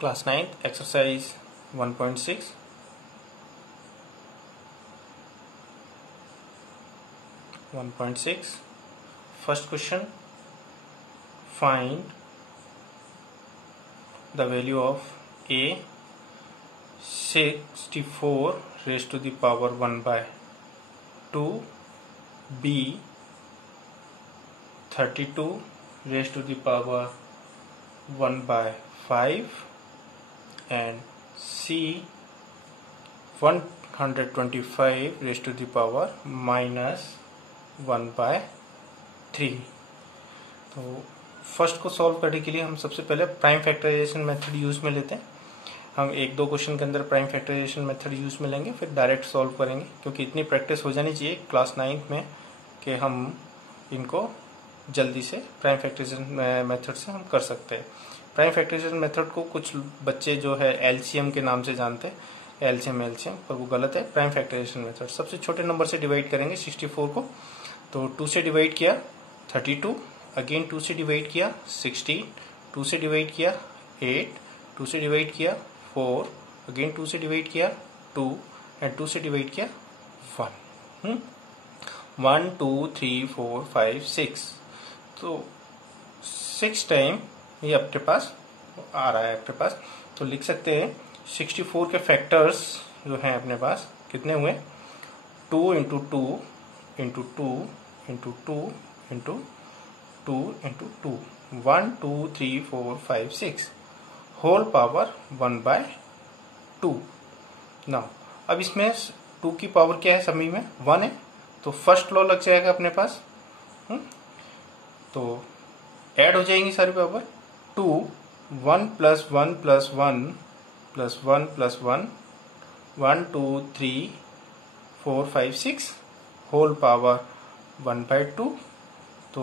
Class 9th exercise 1.6. First question, find the value of a 64 raised to the power 1 by 2, b 32 raised to the power 1 by 5 and c 125 raised to the power minus 1 by 3। तो first को solve करने के लिए हम सबसे पहले prime factorisation method use में लेते हैं। हम एक दो क्वेश्चन के अंदर प्राइम फैक्टराइजेशन मेथड यूज में लेंगे, फिर डायरेक्ट सॉल्व करेंगे, क्योंकि इतनी प्रैक्टिस हो जानी चाहिए क्लास 9th में कि हम इनको जल्दी से प्राइम फैक्टराइजेशन मेथड से हम कर सकते हैं। प्राइम फैक्टराइजेशन मेथड को कुछ बच्चे जो है एलसीएम के नाम से जानते हैं, एलसीएम पर वो गलत है। प्राइम फैक्टराइजेशन मेथड सबसे छोटे नंबर से डिवाइड करेंगे 64 को, तो 2 से डिवाइड किया 32, अगेन 2 से डिवाइड किया 16, 2 से डिवाइड किया 8, 2 से डिवाइड किया 4, अगेन 2 से डिवाइड किया 2 एंड 2 से डिवाइड किया 1। 1 2 3 4 5 6, तो 6 टाइम ये आपके पास आ रहा है आपके पास। तो लिख सकते हैं 64 के फैक्टर्स जो हैं अपने पास कितने हुए, 2 into 2 into 2 into 2 into 2 into 2, 1 2 3 4 5 6 whole power 1 by 2। Now अब इसमें 2 की पावर क्या है, सभी में 1 है, तो फर्स्ट लॉ लग जाएगा अपने पास। तो ऐड हो जाएंगी सारी power, 2 1 plus 1 plus 1 plus 1 plus 1 1 2 3 4 5 6 whole power 1 by 2। तो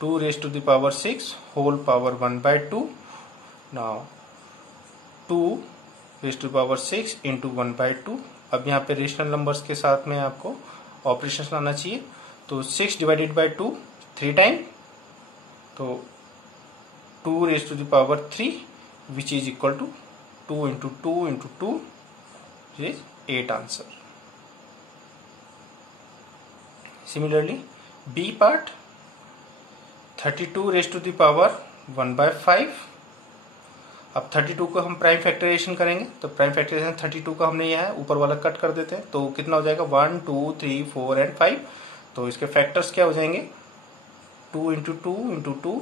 2 raise to the power 6 whole power 1 by 2। Now 2 raise to the power 6 into 1 by 2। अब यहाँ पे रेशनल नंबर्स के साथ में आपको ऑपरेशन लाना चाहिए। तो 6 डिवाइडेड बाय 2 3 टाइम, तो 2 raise to the power 3 which is equal to 2 into 2 into 2 is 8 answer. Similarly, B part 32 raised to the power 1 by 5। अब 32 को हम प्राइम फैक्टराइजेशन करेंगे, तो प्राइम फैक्टराइजेशन 32 का हमने यहाँ ऊपर वाला कट कर देते हैं, तो कितना हो जाएगा 1 2 3 4 एंड 5। तो इसके फैक्टर्स क्या हो जाएंगे, 2 into 2 into 2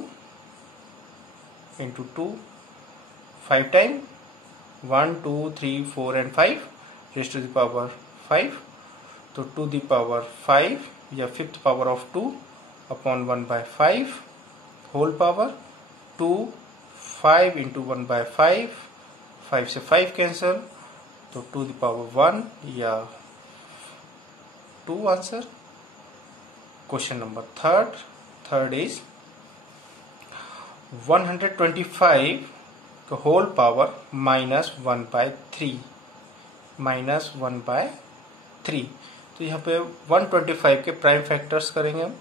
into 2 5 time, 1 2 3 4 and 5 raise to the power 5। तो टू द पावर 5 या fifth power of 2 upon 1 by 5 whole power 2 5 into 1 by 5, 5 से 5 कैंसल, तो टू द पावर 1 या 2 answer. Question number third is 125 का whole power minus 1 by 3, minus 1 by 3। तो यहाँ पे 125 के प्राइम फैक्टर्स करेंगे हम।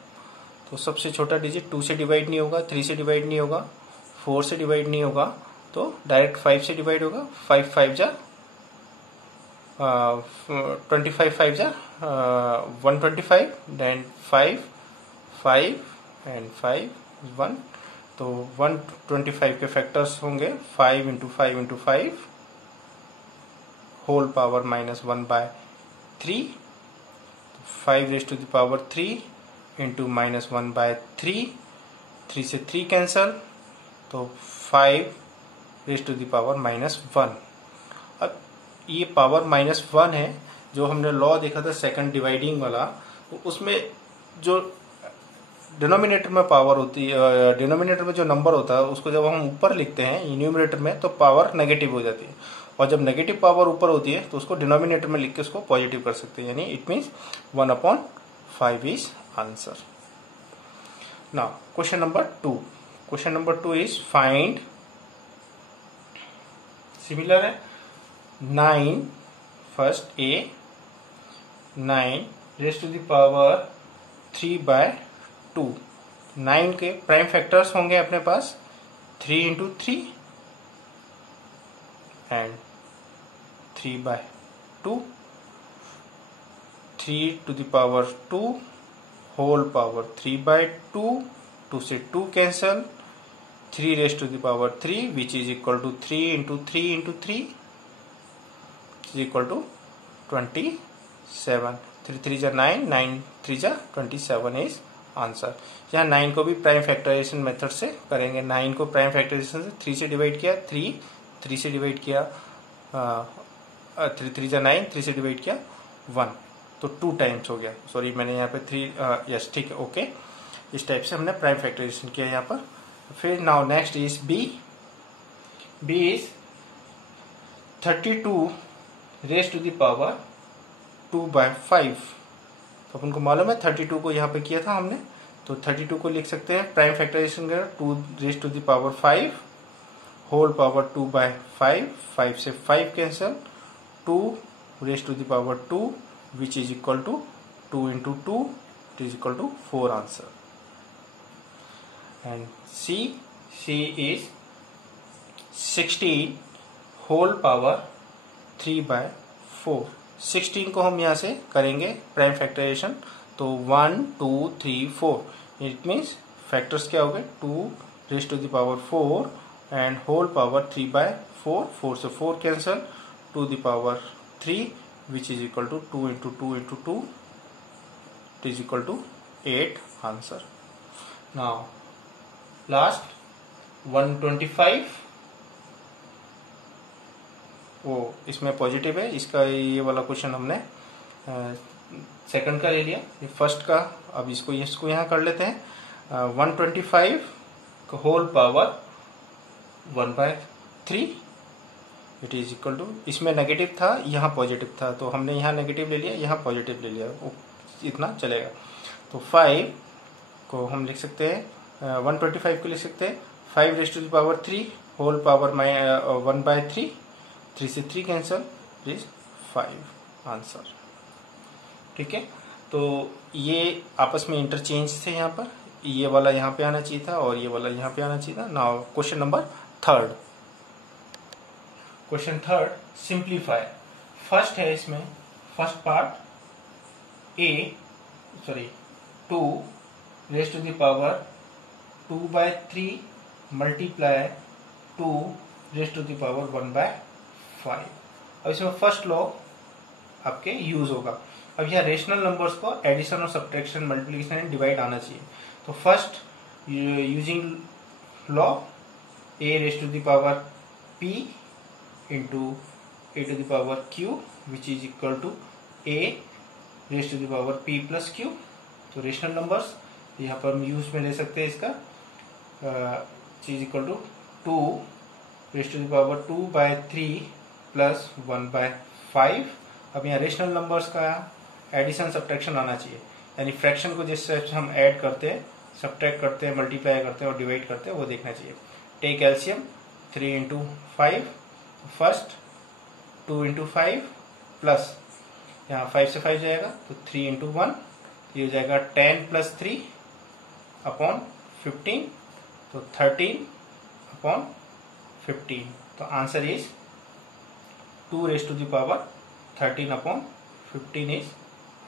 तो सबसे छोटा डिजिट 2 से डिवाइड नहीं होगा, 3 से डिवाइड नहीं होगा, 4 से डिवाइड नहीं होगा, तो डायरेक्ट 5 से डिवाइड होगा। 5 5 जा 25 5 जा 125, देन 5 5 एंड 5 1। तो 125 के फैक्टर्स होंगे 5 into 5 into 5 whole power minus 1 by 3, 5 raise to the power 3 into minus 1 by 3, 3 से 3 कैंसल, तो 5 raise to the power minus 1। अब ये पावर माइनस 1 है, जो हमने लॉ देखा था सेकंड डिवाइडिंग वाला, तो उसमें जो डिनोमिनेटर में पावर होती है, डिनोमिनेटर में जो नंबर होता है उसको जब हम ऊपर लिखते हैं न्यूमरेटर में, तो पावर नेगेटिव हो जाती है, और जब नेगेटिव पावर ऊपर होती है तो उसको डिनोमिनेटर में लिख के उसको पॉजिटिव कर सकते हैं, यानी it means 1/5 is answer. Now question number 2 is find, similar है, 9 first A 9 raise to the power 3 by 2। 9 के प्राइम फैक्टर्स होंगे अपने पास 3 इंटू 3 एंड 3/2, 3⁻², होल पावर 3/2, 2 से 2 cancel, 3⁻³ which is equal to 3 into 3 into 3 is equal to 27। 3 3 जा 9, 9 3 जा 27 is answer. यहाँ 9 को भी प्राइम फैक्टराइजेशन मेथड से करेंगे। 9 को प्राइम फैक्टराइजेशन से 3 से डिवाइड किया, 3 से डिवाइड किया, 3 3 जा 9, 3 से डिवाइड किया 1, तो 2 टाइम्स हो गया। सॉरी मैंने यहाँ पे 3, यस ठीक है, ओके। इस टाइप से हमने प्राइम फैक्टराइजेशन किया यहाँ पर। फिर now next is B is 32 raise to the power 2/5। तो अपन को मालूम है 32 को यहाँ पे किया था हमने, तो 32 को लिख सकते हैं प्राइम फैक्टराइजेशन कर 2 raise to the power 5 whole power 2/5, 5 से 5 cancel, 2 raise to the power 2 which is equal to 2 into 2 it is equal to 4 answer. And C is 16 whole power 3/4। 16 को हम यहाँ से करेंगे प्राइम फैक्टराइजेशन, तो 1 2 3 4, इट मीन्स फैक्टर्स क्या हो गए 2 raise to the power 4 and whole power 3/4, 4 से 4 cancel, 2 the power 3 which is equal to 2 into 2 into 2 it is equal to 8 answer. Now last 125, वो इसमें पॉजिटिव है, इसका ये वाला क्वेश्चन हमने सेकंड का ले लिया, ये फर्स्ट का। अब इसको यहाँ कर लेते हैं। 125 whole power 1/3 it is equal to, इसमें नेगेटिव था यहाँ पॉजिटिव था, तो हमने यहाँ नेगेटिव ले लिया, यहाँ पॉजिटिव ले लिया, वो इतना चलेगा। तो 5 को हम लिख सकते हैं, 125 को लिख सकते हैं 5 raise to the power 3 whole power 1/3, 3 से 3 कैंसल इज 5 आंसर। ठीक है, तो ये आपस में इंटरचेंज थे यहाँ पर, ये वाला यहाँ पे आना चाहिए था और ये वाला यहाँ पे आना चाहिए था। Now question number third. Question third, simplify. First है इसमें, first part 2 raise to the power 2/3 multiply 2 raise to the power 1/5। अब इसमें फर्स्ट लॉ आपके यूज होगा। अब यह रेशनल नंबर्स को एडिशन और सब्ट्रैक्शन, मल्टीप्लिकेशन एंड डिवाइड आना चाहिए। तो first using law a raise to the power p into a to the power q which is equal to a raise to the power p plus q। तो rational numbers यहाँ पर हम use में ले सकते हैं इसका, is equal to 2 raise to the power 2/3 plus 1/5। अब यहाँ रेशनल नंबर्स का एडिशन सब्ट्रैक्शन आना चाहिए, यानी फ्रैक्शन को जिस तरह हम ऐड करते हैं, सब्ट्रैक्ट करते हैं, मल्टीप्लाई करते हैं और डिवाइड करते हैं, वो देखना चाहिए। Take LCM 3 into 5, first 2 into 5 plus यहाँ 5 से 5 जाएगा तो 3 इंटू 1, ये हो जाएगा 10 प्लस 3 अपॉन 15, तो 13 अपॉन 15। तो answer is 2 raise to the power 13 upon 15 is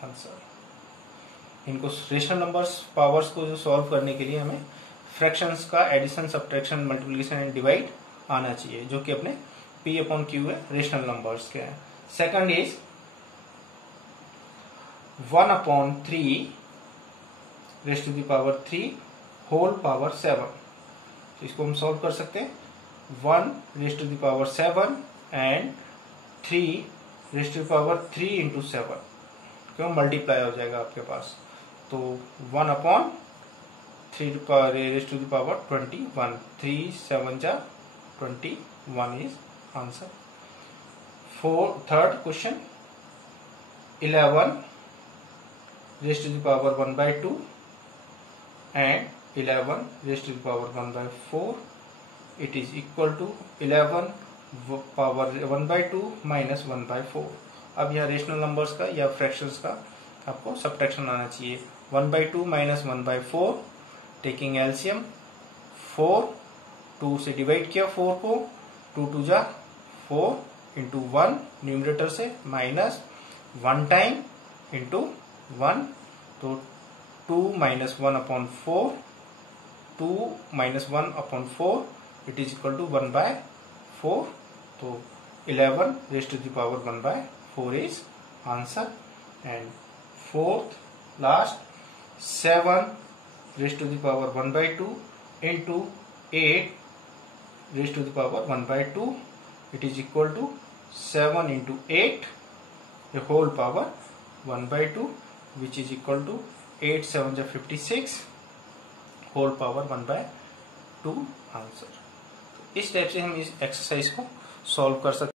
answer. इनको रेशनल नंबर्स पावर्स को जो सॉल्व करने के लिए हमें फ्रैक्शंस का addition, subtraction, multiplication and divide आना चाहिए, जो कि अपने p अपॉन q है, रेशनल नंबर्स के हैं। Second is 1/3 raise to the power 3 whole power 7। तो इसको हम सॉल्व कर सकते हैं। 1 raise to the power 7 and 3 raise to the power 3 into 7, क्यों मल्टीप्लाई हो जाएगा आपके पास, तो 1/3 रेज टू द पावर 21, 3 7 जा 21 is answer. Third question 11 raise to the power 1/2 and 11 raise to the power 1/4, it is equal to 11 power 1/2 minus 1/4। अब यह rational numbers का या फ्रैक्शंस का आपको सब्ट्रैक्शन आना चाहिए। 1/2 माइनस 1/4, टेकिंग एलसीएम 4, 2 से डिवाइड किया 4 को, 2 2 जा 4 इंटू 1 न्यूमरेटर से माइनस 1 टाइम इंटू 1, तो 2 minus 1 upon 4, 2 minus 1 upon 4 it is equal to 1 by 4, तो 11 raise to the power 1 by 4 is answer. And fourth last 7 raise to the power 1 by 2 into 8 raised to the power 1 by 2, it is equal to 7 into 8 the whole power 1 by 2, which is equal to 8 7 is 56 whole power 1 by 2 answer. इस type से हम इस exercise को solve कर सकते हैं.